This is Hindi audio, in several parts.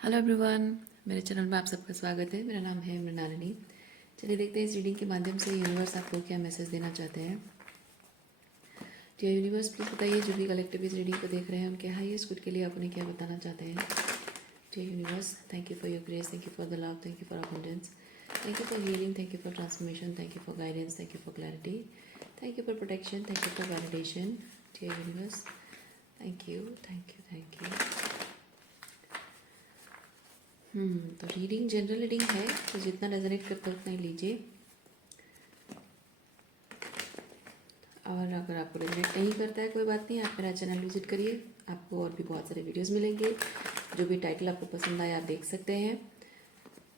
हेलो एवरीवन, मेरे चैनल में आप सबका स्वागत है। मेरा नाम है मृणालिनी। चलिए देखते हैं इस रीडिंग के माध्यम से यूनिवर्स आपको क्या मैसेज देना चाहते हैं। डियर यूनिवर्स, प्लीज़ बताइए जो भी कलेक्टिव इस रीडिंग को देख रहे हैं उनके हाईएस्ट गुड के लिए आप उन्हें क्या बताना चाहते हैं। Dear universe, thank you for your grace, thank you for the love, thank you for abundance, thank you for healing, thank you for transformation, thank you for guidance, thank you for clarity, thank you for protection, thank you for validation. Dear universe, thank you, thank you, thank you. तो रीडिंग जनरल रीडिंग है, तो जितना रेजोनेट करता है उतना ही लीजिए। और अगर आपको रेजोनेट नहीं करता है कोई बात नहीं, आप मेरा चैनल विजिट करिए, आपको और भी बहुत सारे वीडियोस मिलेंगे। जो भी टाइटल आपको पसंद आए आप देख सकते हैं,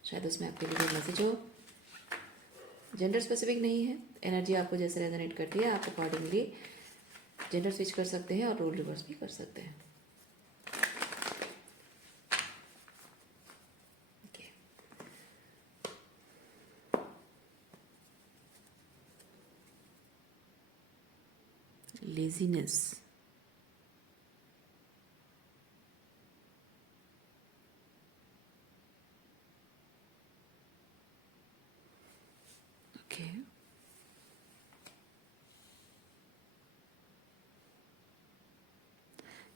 शायद उसमें आपके लिए कोई मैसेज हो। जेंडर स्पेसिफिक नहीं है, एनर्जी आपको जैसे रेजोनेट करती है आप अकॉर्डिंगली जेंडर स्विच कर सकते हैं और रोल रिवर्स भी कर सकते हैं। Okay, laziness, okay.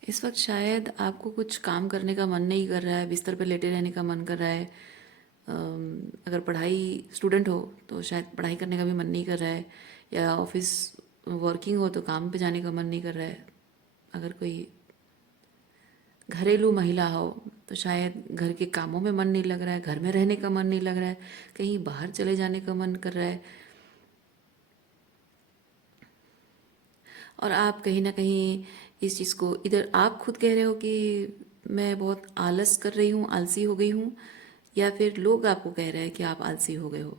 इस वक्त शायद आपको कुछ काम करने का मन नहीं कर रहा है, बिस्तर पर लेटे रहने का मन कर रहा है। अगर पढ़ाई स्टूडेंट हो तो शायद पढ़ाई करने का भी मन नहीं कर रहा है, या ऑफिस वर्किंग हो तो काम पे जाने का मन नहीं कर रहा है। अगर कोई घरेलू महिला हो तो शायद घर के कामों में मन नहीं लग रहा है, घर में रहने का मन नहीं लग रहा है, कहीं बाहर चले जाने का मन कर रहा है। और आप कहीं ना कहीं इस चीज़ को इधर आप खुद कह रहे हो कि मैं बहुत आलस कर रही हूँ, आलसी हो गई हूँ, या फिर लोग आपको कह रहे हैं कि आप आलसी हो गए हो।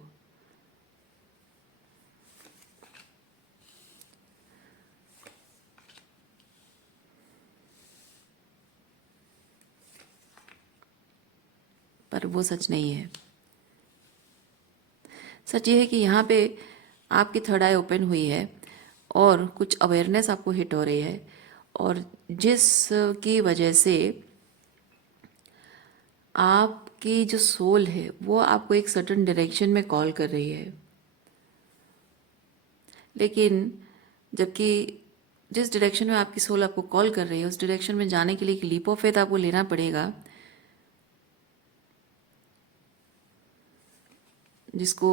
पर वो सच नहीं है। सच ये है कि यहाँ पे आपकी थर्ड आई ओपन हुई है और कुछ अवेयरनेस आपको हिट हो रही है, और जिस की वजह से आपकी जो सोल है वो आपको एक सर्टन डायरेक्शन में कॉल कर रही है। लेकिन जबकि जिस डायरेक्शन में आपकी सोल आपको कॉल कर रही है उस डायरेक्शन में जाने के लिए एक लीप ऑफ फेथ आपको लेना पड़ेगा, जिसको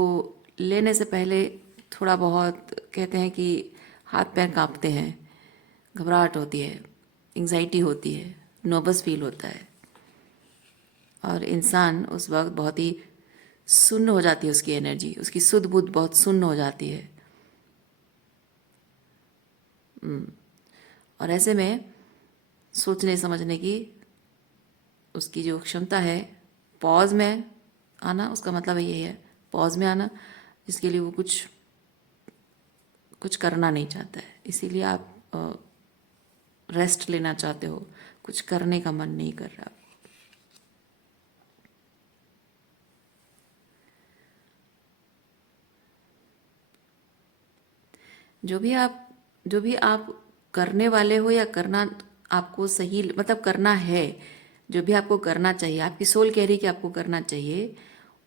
लेने से पहले थोड़ा बहुत कहते हैं कि हाथ पैर कांपते हैं, घबराहट होती है, एंग्जाइटी होती है, नर्वस फील होता है, और इंसान उस वक्त बहुत ही सुन्न हो जाती है, उसकी एनर्जी, उसकी सुध बुध बहुत सुन्न हो जाती है। और ऐसे में सोचने समझने की उसकी जो क्षमता है, पॉज में आना, उसका मतलब यही है, पॉज में आना, जिसके लिए वो कुछ कुछ करना नहीं चाहता है। इसीलिए आप रेस्ट लेना चाहते हो, कुछ करने का मन नहीं कर रहा। जो भी आप करने वाले हो या करना आपको सही मतलब करना है, जो भी आपको करना चाहिए, आपकी सोल कह रही है कि आपको करना चाहिए,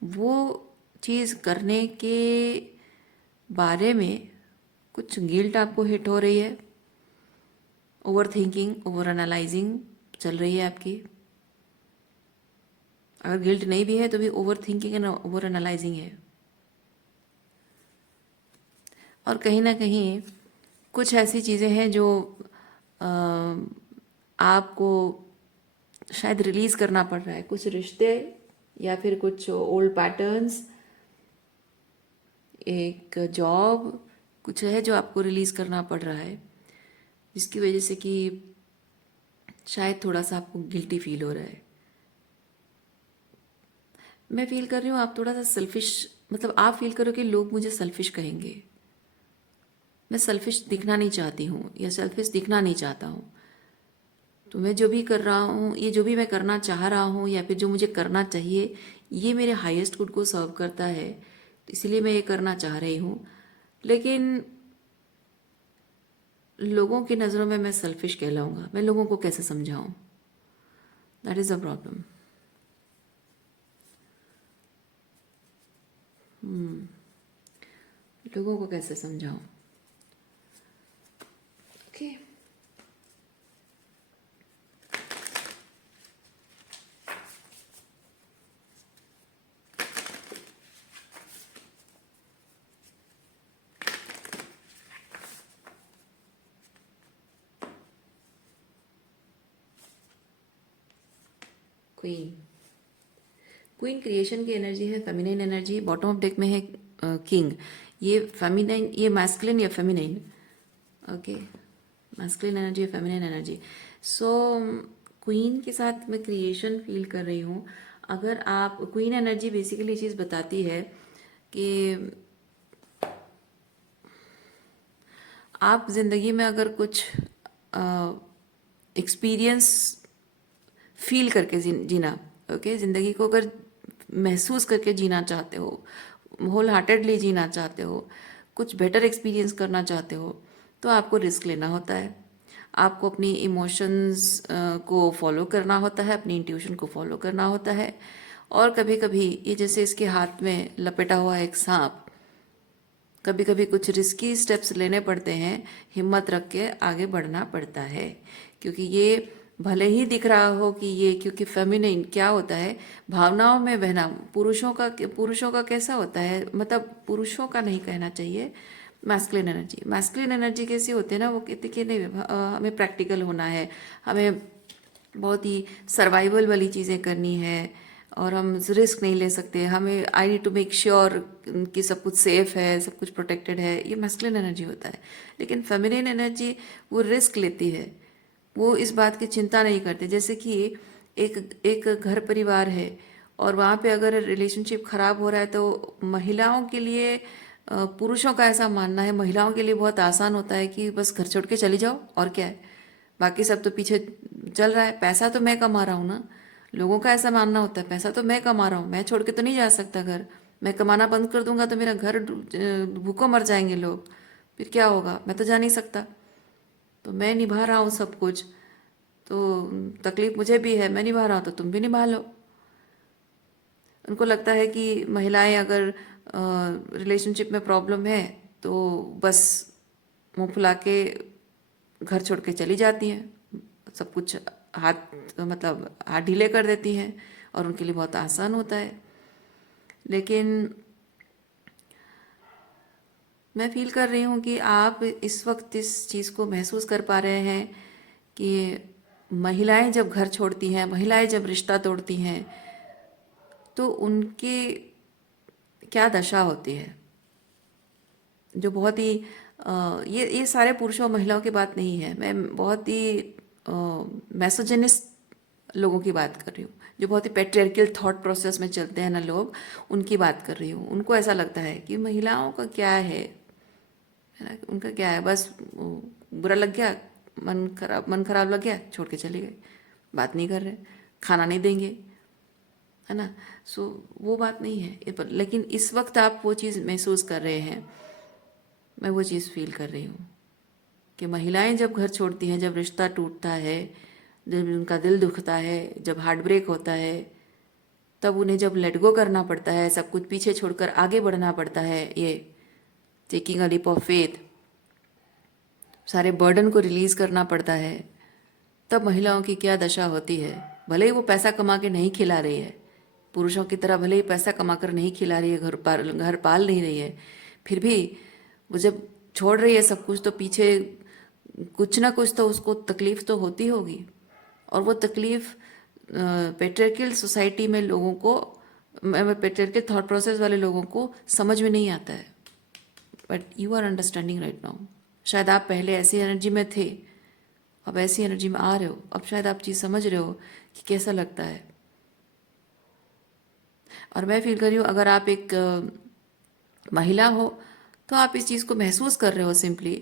वो चीज़ करने के बारे में कुछ गिल्ट आपको हिट हो रही है। ओवर थिंकिंग, ओवर एनालाइजिंग चल रही है आपकी। अगर गिल्ट नहीं भी है तो भी over thinking and over analysing है। और कहीं ना कहीं कुछ ऐसी चीज़ें हैं जो अ, आपको शायद रिलीज़ करना पड़ रहा है, कुछ रिश्ते या फिर कुछ ओल्ड पैटर्न्स, एक जॉब, कुछ है जो आपको रिलीज़ करना पड़ रहा है, जिसकी वजह से कि शायद थोड़ा सा आपको गिल्टी फील हो रहा है। मैं फील कर रही हूँ आप थोड़ा सा सेल्फिश, मतलब आप फील करो कि लोग मुझे सेल्फिश कहेंगे। मैं सेल्फिश दिखना नहीं चाहती हूँ या सेल्फिश दिखना नहीं चाहता हूँ। तो मैं जो भी कर रहा हूँ, ये जो भी मैं करना चाह रहा हूँ या फिर जो मुझे करना चाहिए, ये मेरे हाईएस्ट गुड को सर्व करता है, तो इसलिए मैं ये करना चाह रही हूँ। लेकिन लोगों की नज़रों में मैं सेल्फिश कहलाऊँगा, मैं लोगों को कैसे समझाऊँ? That is a problem. लोगों को कैसे समझाऊं? Okay, queen. क्वीन क्रिएशन की एनर्जी है, feminine energy. Bottom of deck में है किंग। ये फेमिनाइन, ये मैस्कुलिन या फेमिनाइन? ओके, मैस्कुलिन एनर्जी या फेमिनाइन एनर्जी। सो क्वीन के साथ मैं क्रिएशन फील कर रही हूँ। अगर आप, क्वीन एनर्जी बेसिकली चीज़ बताती है कि आप जिंदगी में अगर कुछ एक्सपीरियंस फील करके जीना, ओके, जिंदगी को अगर महसूस करके जीना चाहते हो, होल हार्टेडली जीना चाहते हो, कुछ बेटर एक्सपीरियंस करना चाहते हो, तो आपको रिस्क लेना होता है। आपको अपनी इमोशंस को फॉलो करना होता है, अपनी इंट्यूशन को फॉलो करना होता है। और कभी कभी ये जैसे इसके हाथ में लपेटा हुआ एक सांप, कभी कभी कुछ रिस्की स्टेप्स लेने पड़ते हैं, हिम्मत रख के आगे बढ़ना पड़ता है। क्योंकि ये भले ही दिख रहा हो कि ये, क्योंकि फेमिनिन क्या होता है, भावनाओं में बहना। पुरुषों का कैसा होता है, मतलब पुरुषों का नहीं कहना चाहिए, मैस्कुलिन एनर्जी। मैस्कुलिन एनर्जी कैसी होती है ना, वो कहते कि नहीं, हमें प्रैक्टिकल होना है, हमें बहुत ही सर्वाइवल वाली चीज़ें करनी है, और हम रिस्क नहीं ले सकते। हमें, I need to make sure कि सब कुछ सेफ है, सब कुछ प्रोटेक्टेड है। ये मैस्कुलिन एनर्जी होता है। लेकिन फेमिनिन एनर्जी वो रिस्क लेती है, वो इस बात की चिंता नहीं करते। जैसे कि एक एक घर परिवार है और वहाँ पे अगर रिलेशनशिप खराब हो रहा है, तो महिलाओं के लिए, पुरुषों का ऐसा मानना है, महिलाओं के लिए बहुत आसान होता है कि बस घर छोड़ के चली जाओ, और क्या है, बाकी सब तो पीछे चल रहा है, पैसा तो मैं कमा रहा हूँ ना। लोगों का ऐसा मानना होता है, पैसा तो मैं कमा रहा हूँ, मैं छोड़ के तो नहीं जा सकता घर। मैं कमाना बंद कर दूंगा तो मेरा घर भूखों मर जाएंगे लोग, फिर क्या होगा, मैं तो जा नहीं सकता। तो मैं निभा रहा हूँ सब कुछ, तो तकलीफ मुझे भी है, मैं निभा रहा हूँ तो तुम भी निभा लो। उनको लगता है कि महिलाएं अगर रिलेशनशिप में प्रॉब्लम है तो बस मुंह फुला के घर छोड़ के चली जाती हैं, सब कुछ हाथ, मतलब हाथ ढीले कर देती हैं, और उनके लिए बहुत आसान होता है। लेकिन मैं फील कर रही हूँ कि आप इस वक्त इस चीज़ को महसूस कर पा रहे हैं कि महिलाएं जब घर छोड़ती हैं, महिलाएं जब रिश्ता तोड़ती हैं, तो उनकी क्या दशा होती है। जो बहुत ही ये सारे पुरुषों और महिलाओं की बात नहीं है, मैं बहुत ही मैसोजेनिस्ट लोगों की बात कर रही हूँ, जो बहुत ही पेट्रियार्कल थॉट प्रोसेस में चलते हैं ना लोग, उनकी बात कर रही हूँ। उनको ऐसा लगता है कि महिलाओं का क्या है ना, उनका क्या है, बस बुरा लग गया, मन खराब लग गया, छोड़ के चले गए, बात नहीं कर रहे, खाना नहीं देंगे, है ना। सो वो बात नहीं है। लेकिन इस वक्त आप वो चीज़ महसूस कर रहे हैं, मैं वो चीज़ फील कर रही हूँ कि महिलाएं जब घर छोड़ती हैं, जब रिश्ता टूटता है, जब उनका दिल दुखता है, जब हार्ट ब्रेक होता है, तब उन्हें जब लेट गो करना पड़ता है, सब कुछ पीछे छोड़कर आगे बढ़ना पड़ता है, ये taking a leap of faith, सारे बर्डन को रिलीज़ करना पड़ता है, तब महिलाओं की क्या दशा होती है। भले ही वो पैसा कमा के नहीं खिला रही है, पुरुषों की तरह भले ही पैसा कमा कर नहीं खिला रही है, घर पाल नहीं रही है, फिर भी वो जब छोड़ रही है सब कुछ, तो पीछे कुछ ना कुछ तो उसको तकलीफ तो होती होगी। और वो तकलीफ पेट्रियार्कल सोसाइटी में लोगों को, पेट्रियार्कल थॉट प्रोसेस वाले लोगों को समझ में नहीं आता है। But you are understanding right now. शायद आप पहले ऐसी एनर्जी में थे, अब ऐसी एनर्जी में आ रहे हो, अब शायद आप चीज़ समझ रहे हो कि कैसा लगता है। और मैं फील कर रही हूँ, अगर आप एक महिला हो तो आप इस चीज़ को महसूस कर रहे हो सिंपली,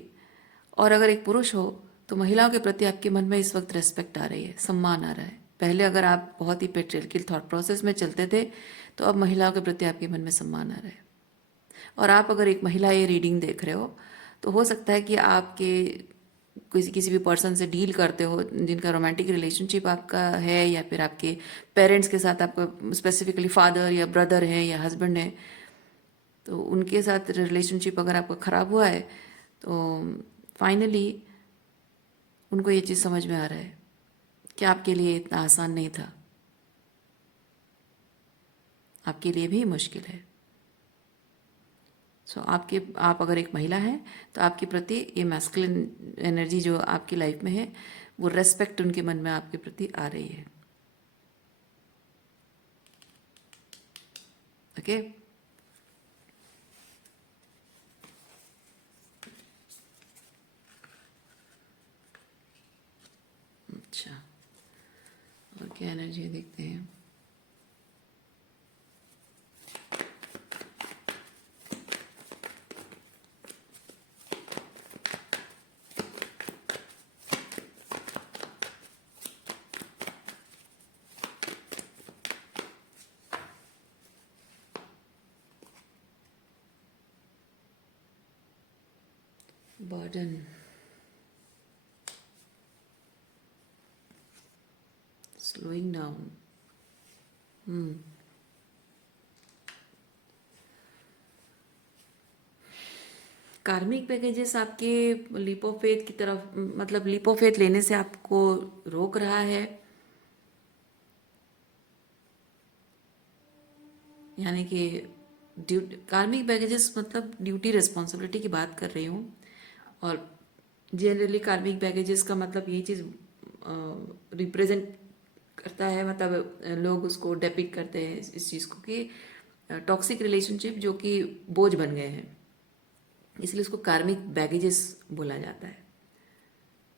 और अगर एक पुरुष हो तो महिलाओं के प्रति आपके मन में इस वक्त रेस्पेक्ट आ रही है, सम्मान आ रहा है। पहले अगर आप बहुत ही पेट्रियार्कल थॉट प्रोसेस में चलते थे, तो अब महिलाओं के प्रति आपके मन में सम्मान आ रहा है। और आप अगर एक महिला ये रीडिंग देख रहे हो, तो हो सकता है कि आपके किसी भी पर्सन से डील करते हो जिनका रोमांटिक रिलेशनशिप आपका है, या फिर आपके पेरेंट्स के साथ, आपका स्पेसिफिकली फादर या ब्रदर है या हस्बैंड है, तो उनके साथ रिलेशनशिप अगर आपका ख़राब हुआ है तो फाइनली उनको ये चीज़ समझ में आ रहा है कि आपके लिए इतना आसान नहीं था, आपके लिए भी मुश्किल है। सो आप अगर एक महिला हैं तो आपके प्रति ये मैस्कुलिन एनर्जी जो आपकी लाइफ में है वो रेस्पेक्ट उनके मन में आपके प्रति आ रही है। ओके अच्छा, और क्या एनर्जी देखते हैं। Burden, slowing down. कार्मिक पैकेजेस आपके लीप ऑफ फेथ की तरफ, मतलब लीप ऑफ फेथ लेने से आपको रोक रहा है, यानी कि कार्मिक बैगेजेस मतलब ड्यूटी रिस्पॉन्सिबिलिटी की बात कर रही हूँ। और जनरली कार्मिक बैगेजेस का मतलब ये चीज़ रिप्रेजेंट करता है, मतलब लोग उसको डेपिक्ट करते हैं इस चीज़ को कि टॉक्सिक रिलेशनशिप जो कि बोझ बन गए हैं, इसलिए उसको कार्मिक बैगेजेस बोला जाता है।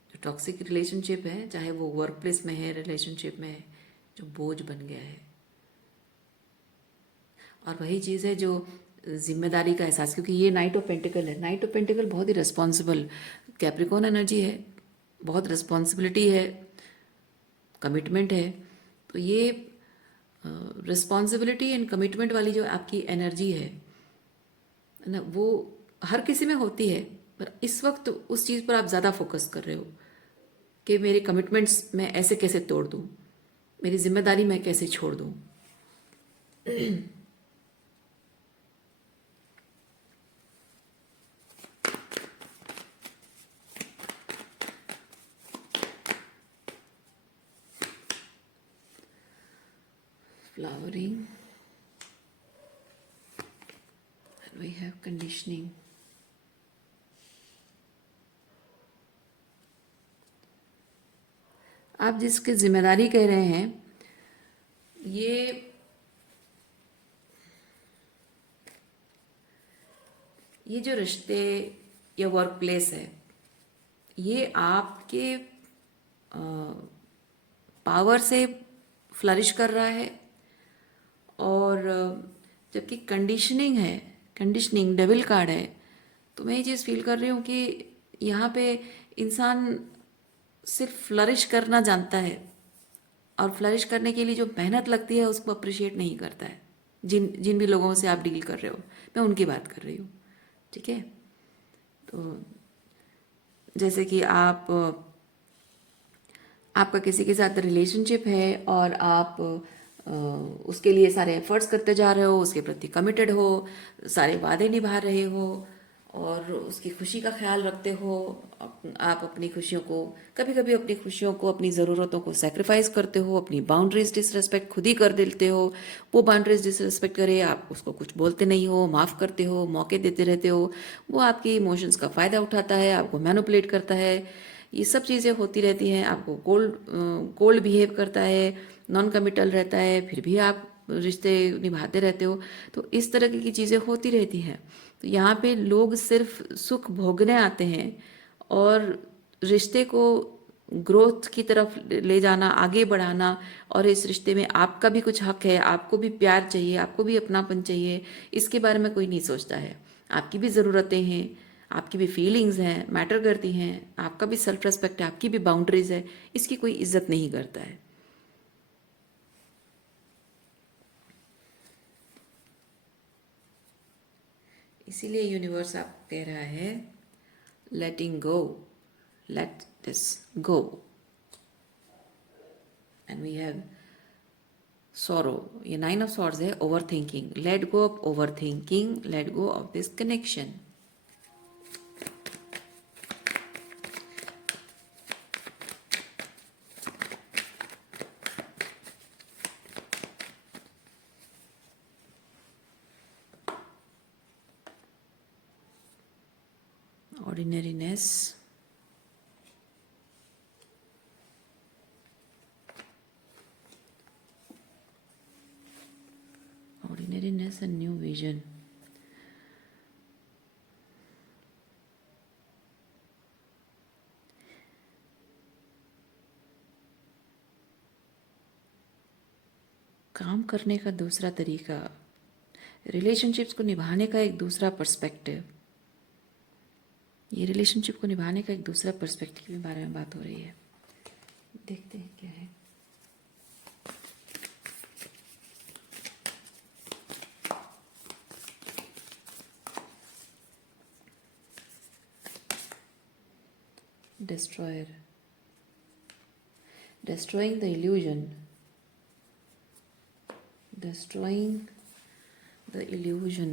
जो टॉक्सिक रिलेशनशिप है, चाहे वो वर्क प्लेस में है, रिलेशनशिप में है, जो बोझ बन गया है। और वही चीज़ है जो जिम्मेदारी का एहसास, क्योंकि ये नाइट ऑफ पेंटिकल है। नाइट ऑफ पेंटिकल बहुत ही रिस्पॉन्सिबल कैप्रिकॉर्न एनर्जी है, बहुत रिस्पॉन्सिबिलिटी है, कमिटमेंट है। तो ये रिस्पॉन्सिबिलिटी एंड कमिटमेंट वाली जो आपकी एनर्जी है ना, वो हर किसी में होती है, पर इस वक्त उस चीज़ पर आप ज़्यादा फोकस कर रहे हो कि मेरे कमिटमेंट्स मैं ऐसे कैसे तोड़ दूँ, मेरी जिम्मेदारी मैं कैसे छोड़ दूँ। Flowering, and we have conditioning. आप जिसकी जिम्मेदारी कह रहे हैं, ये जो रिश्ते या वर्क प्लेस है, ये आपके पावर से फ्लरिश कर रहा है। और जबकि कंडीशनिंग है, कंडीशनिंग डेविल कार्ड है, तो मैं ये चीज़ फील कर रही हूँ कि यहाँ पे इंसान सिर्फ फ्लरिश करना जानता है, और फ्लरिश करने के लिए जो मेहनत लगती है उसको अप्रिशिएट नहीं करता है। जिन जिन भी लोगों से आप डील कर रहे हो, मैं उनकी बात कर रही हूँ, ठीक है। तो जैसे कि आपका किसी के साथ रिलेशनशिप है और आप उसके लिए सारे एफर्ट्स करते जा रहे हो, उसके प्रति कमिटेड हो, सारे वादे निभा रहे हो और उसकी खुशी का ख्याल रखते हो। आप अपनी खुशियों को, कभी कभी अपनी खुशियों को, अपनी ज़रूरतों को सेक्रीफाइस करते हो, अपनी बाउंड्रीज डिसरेस्पेक्ट खुद ही कर देते हो। वो बाउंड्रीज डिसरेस्पेक्ट करे, आप उसको कुछ बोलते नहीं हो, माफ़ करते हो, मौके देते रहते हो। वो आपकी इमोशंस का फ़ायदा उठाता है, आपको मैनिपुलेट करता है। ये सब चीज़ें होती रहती हैं। आपको कोल्ड बिहेव करता है, नॉन कमिटल रहता है, फिर भी आप रिश्ते निभाते रहते हो। तो इस तरह की चीज़ें होती रहती हैं। तो यहाँ पे लोग सिर्फ सुख भोगने आते हैं, और रिश्ते को ग्रोथ की तरफ ले जाना, आगे बढ़ाना, और इस रिश्ते में आपका भी कुछ हक है, आपको भी प्यार चाहिए, आपको भी अपनापन चाहिए, इसके बारे में कोई नहीं सोचता है। आपकी भी ज़रूरतें हैं, आपकी भी फीलिंग्स हैं, मैटर करती हैं, आपका भी सेल्फ रेस्पेक्ट है, आपकी भी बाउंड्रीज है, इसकी कोई इज्जत नहीं करता है। इसीलिए यूनिवर्स आप कह रहा है letting go, let this go. And we have sorrow, ये 9 ऑफ सॉर्ड्स है, over thinking, let go of over thinking, let go of this connection. Ordinariness, ordinariness and new vision. काम करने का दूसरा तरीका, रिलेशनशिप्स को निभाने का एक दूसरा पर्सपेक्टिव, ये रिलेशनशिप को निभाने का एक दूसरा पर्सपेक्टिव के बारे में बात हो रही है। देखते हैं क्या है। Destroyer, destroying the illusion, destroying the illusion।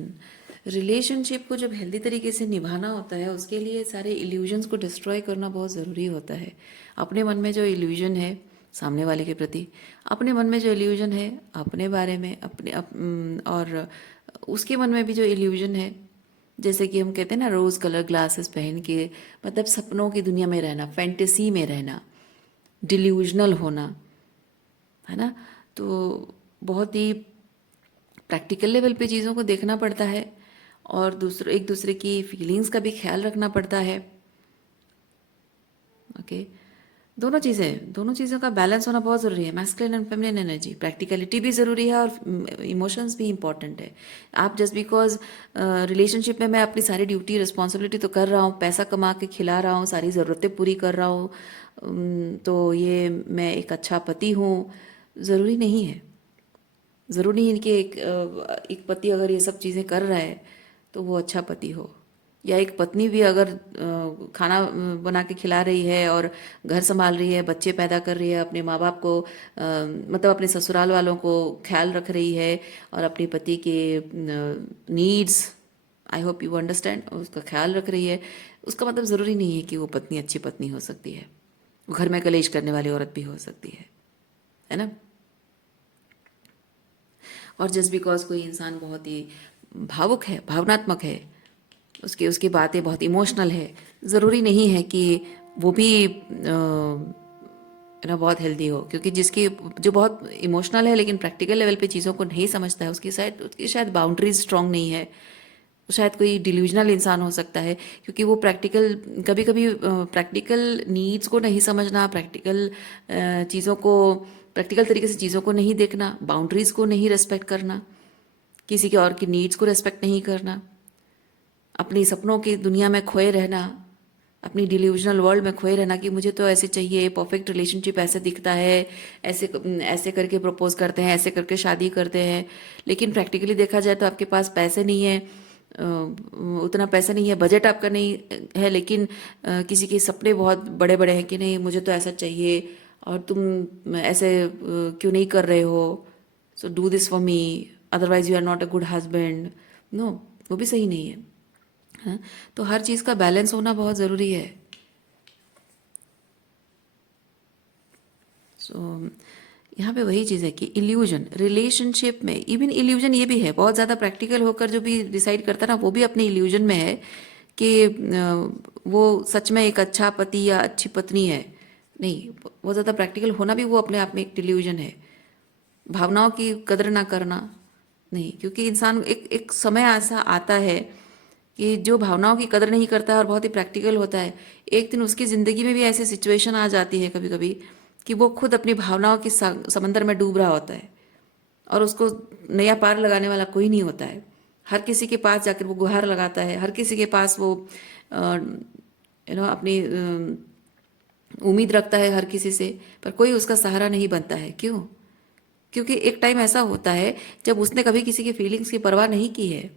Relationship को जब हेल्दी तरीके से निभाना होता है, उसके लिए सारे इल्यूजन्स को डिस्ट्रॉय करना बहुत ज़रूरी होता है। अपने मन में जो इल्यूजन है सामने वाले के प्रति, अपने मन में जो इल्यूजन है अपने बारे में, और उसके मन में भी जो इल्यूजन है, जैसे कि हम कहते हैं ना रोज़ कलर ग्लासेस पहन के, मतलब सपनों की दुनिया में रहना, फैंटेसी में रहना, डिल्यूजनल होना, है ना। तो बहुत ही प्रैक्टिकल लेवल पे चीज़ों को देखना पड़ता है और एक दूसरे की फीलिंग्स का भी ख्याल रखना पड़ता है। ओके, दोनों चीज़ों का बैलेंस होना बहुत ज़रूरी है। Masculine and feminine energy, practicality भी ज़रूरी है और इमोशंस भी इम्पॉर्टेंट है। आप जस्ट बिकॉज रिलेशनशिप में मैं अपनी सारी ड्यूटी रिस्पॉन्सिबिलिटी तो कर रहा हूँ, पैसा कमा के खिला रहा हूँ, सारी ज़रूरतें पूरी कर रहा हूँ, तो ये मैं एक अच्छा पति हूँ, ज़रूरी नहीं है। ज़रूरी नहीं कि एक पति अगर ये सब चीज़ें कर रहा है तो वो अच्छा पति हो, या एक पत्नी भी अगर खाना बना के खिला रही है और घर संभाल रही है, बच्चे पैदा कर रही है, अपने माँ बाप को मतलब अपने ससुराल वालों को ख्याल रख रही है और अपने पति के needs, I hope you understand, उसका ख्याल रख रही है, उसका मतलब ज़रूरी नहीं है कि वो पत्नी अच्छी पत्नी हो सकती है। वो घर में कलेश करने वाली औरत भी हो सकती है ना। और जस्ट बिकॉज कोई इंसान बहुत ही भावुक है, भावनात्मक है, उसकी बातें बहुत इमोशनल है, ज़रूरी नहीं है कि वो भी ना बहुत हेल्दी हो। क्योंकि जो बहुत इमोशनल है लेकिन प्रैक्टिकल लेवल पे चीज़ों को नहीं समझता है, उसकी शायद बाउंड्रीज स्ट्रांग नहीं है, शायद कोई डिल्यूजनल इंसान हो सकता है। क्योंकि वो कभी कभी प्रैक्टिकल नीड्स को नहीं समझना, चीज़ों को प्रैक्टिकल तरीके से चीज़ों को नहीं देखना, बाउंड्रीज को नहीं रेस्पेक्ट करना, किसी के और की नीड्स को रेस्पेक्ट नहीं करना, अपनी सपनों की दुनिया में खोए रहना, अपनी डिल्यूजनल वर्ल्ड में खोए रहना कि मुझे तो ऐसे चाहिए, परफेक्ट रिलेशनशिप ऐसे दिखता है, ऐसे ऐसे करके प्रपोज करते हैं, ऐसे करके शादी करते हैं, लेकिन प्रैक्टिकली देखा जाए तो आपके पास पैसे नहीं है, उतना पैसा नहीं है, बजट आपका नहीं है, लेकिन किसी के सपने बहुत बड़े बड़े हैं कि नहीं मुझे तो ऐसा चाहिए और तुम ऐसे क्यों नहीं कर रहे हो, so do this for me, otherwise you are not a good husband. No, वो भी सही नहीं है। हाँ, तो हर चीज़ का बैलेंस होना बहुत ज़रूरी है। सो यहाँ पे वही चीज़ है कि इल्यूजन रिलेशनशिप में, इवन इल्यूजन ये भी है, बहुत ज़्यादा प्रैक्टिकल होकर जो भी डिसाइड करता है ना, वो भी अपने इल्यूजन में है कि वो सच में एक अच्छा पति या अच्छी पत्नी है। नहीं, बहुत ज़्यादा प्रैक्टिकल होना भी वो अपने आप में एक इल्यूजन है। भावनाओं की कदर ना करना नहीं, क्योंकि इंसान एक समय ऐसा आता है कि जो भावनाओं की कदर नहीं करता है और बहुत ही प्रैक्टिकल होता है, एक दिन उसकी ज़िंदगी में भी ऐसी सिचुएशन आ जाती है कभी कभी कि वो खुद अपनी भावनाओं के समंदर में डूब रहा होता है और उसको नया पार लगाने वाला कोई नहीं होता है। हर किसी के पास जाकर वो गुहार लगाता है, हर किसी के पास वो अपनी उम्मीद रखता है हर किसी से, पर कोई उसका सहारा नहीं बनता है। क्यों? क्योंकि एक टाइम ऐसा होता है जब उसने कभी किसी की फीलिंग्स की परवाह नहीं की है,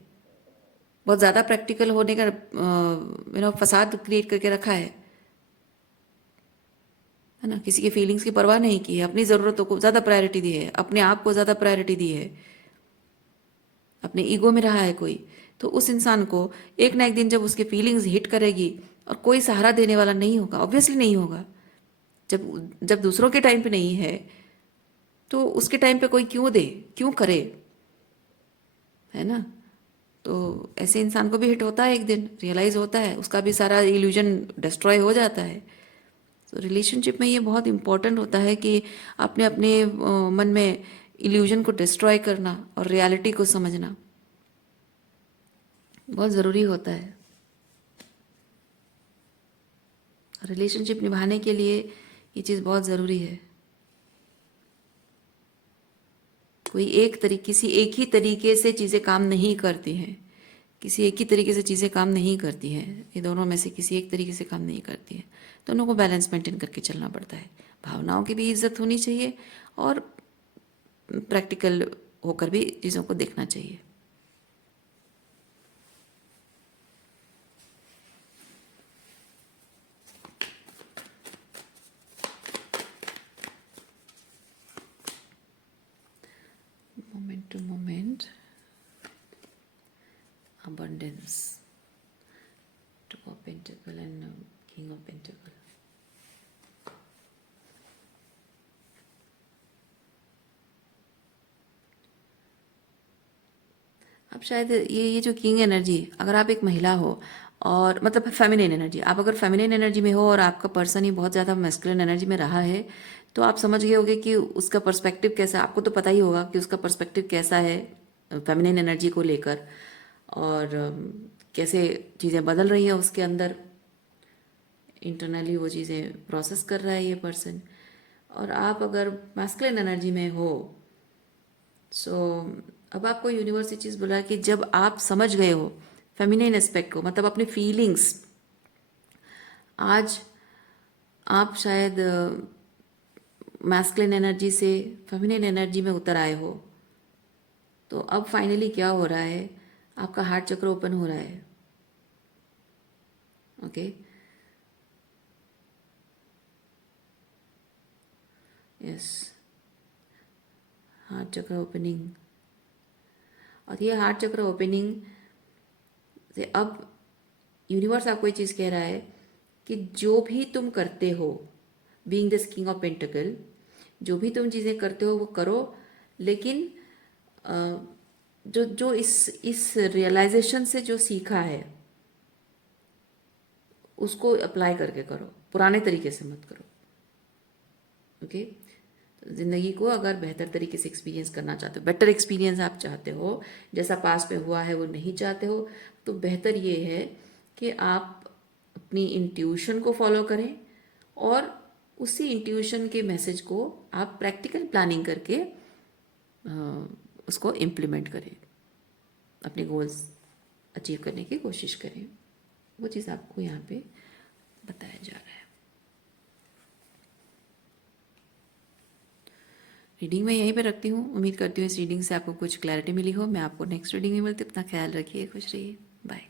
बहुत ज़्यादा प्रैक्टिकल होने का फसाद क्रिएट करके रखा है है ना, किसी के फीलिंग्स की परवाह नहीं की है, अपनी ज़रूरतों को ज़्यादा प्रायोरिटी दी है, अपने आप को ज़्यादा प्रायोरिटी दी है, अपने ईगो में रहा है कोई, तो उस इंसान को एक ना एक दिन जब उसकी फीलिंग्स हिट करेगी और कोई सहारा देने वाला नहीं होगा, ऑब्वियसली नहीं होगा। जब जब दूसरों के टाइम पे नहीं है तो उसके टाइम पे कोई क्यों दे, क्यों करे, है ना। तो ऐसे इंसान को भी हिट होता है, एक दिन रियलाइज होता है, उसका भी सारा इल्यूजन डिस्ट्रॉय हो जाता है। तो रिलेशनशिप में ये बहुत इंपॉर्टेंट होता है कि आपने अपने मन में इल्यूजन को डिस्ट्रॉय करना और रियलिटी को समझना बहुत ज़रूरी होता है। रिलेशनशिप निभाने के लिए ये चीज़ बहुत ज़रूरी है। किसी एक ही तरीके से चीज़ें काम नहीं करती हैं, किसी एक ही तरीके से चीज़ें काम नहीं करती हैं, ये दोनों में से किसी एक तरीके से काम नहीं करती हैं। दोनों को बैलेंस मेंटेन करके चलना पड़ता है। भावनाओं की भी इज्जत होनी चाहिए और प्रैक्टिकल होकर भी चीज़ों को देखना चाहिए। Moment to moment, abundance, two of pentacle and king of pentacle। अब शायद ये जो किंग एनर्जी, अगर आप एक महिला हो और मतलब फेमिनिन एनर्जी, आप अगर फेमिनिन एनर्जी में हो और आपका पर्सन ही बहुत ज़्यादा मैस्कुलिन एनर्जी में रहा है, तो आप समझ गए होगे कि उसका पर्सपेक्टिव कैसा, आपको तो पता ही होगा कि उसका पर्सपेक्टिव कैसा है फेमिनिन एनर्जी को लेकर, और कैसे चीज़ें बदल रही हैं उसके अंदर, इंटरनली वो चीज़ें प्रोसेस कर रहा है ये पर्सन। और आप अगर मैस्कुलिन एनर्जी में हो, सो अब आपको यूनिवर्स ये चीज़ बोला है कि जब आप समझ गए हो फेमिनिन एस्पेक्ट को, मतलब अपने फीलिंग्स, आज आप शायद मैस्कुलिन एनर्जी से फेमिनिन एनर्जी में उतर आए हो, तो अब फाइनली क्या हो रहा है, आपका हार्ट चक्र ओपन हो रहा है। ओके, यस, हार्ट चक्र ओपनिंग। और ये हार्ट चक्र ओपनिंग से अब यूनिवर्स आपको ये चीज़ कह रहा है कि जो भी तुम करते हो, being this king of pentacle, जो भी तुम चीज़ें करते हो वो करो, लेकिन जो जो इस रियलाइजेशन से जो सीखा है उसको अप्लाई करके करो, पुराने तरीके से मत करो। ओके, ज़िंदगी को अगर बेहतर तरीके से एक्सपीरियंस करना चाहते हो, बेटर एक्सपीरियंस आप चाहते हो, जैसा पास्ट में हुआ है वो नहीं चाहते हो, तो बेहतर ये है कि आप अपनी इंट्यूशन को फॉलो करें और उसी इंट्यूशन के मैसेज को आप प्रैक्टिकल प्लानिंग करके उसको इम्प्लीमेंट करें, अपने गोल्स अचीव करने की कोशिश करें। वो चीज़ आपको यहाँ पे बताया जा रहा है। रीडिंग मैं यहीं पे रखती हूँ। उम्मीद करती हूँ इस रीडिंग से आपको कुछ क्लैरिटी मिली हो। मैं आपको नेक्स्ट रीडिंग में मिलती हूँ। अपना ख्याल रखिए, खुश रहिए, बाय।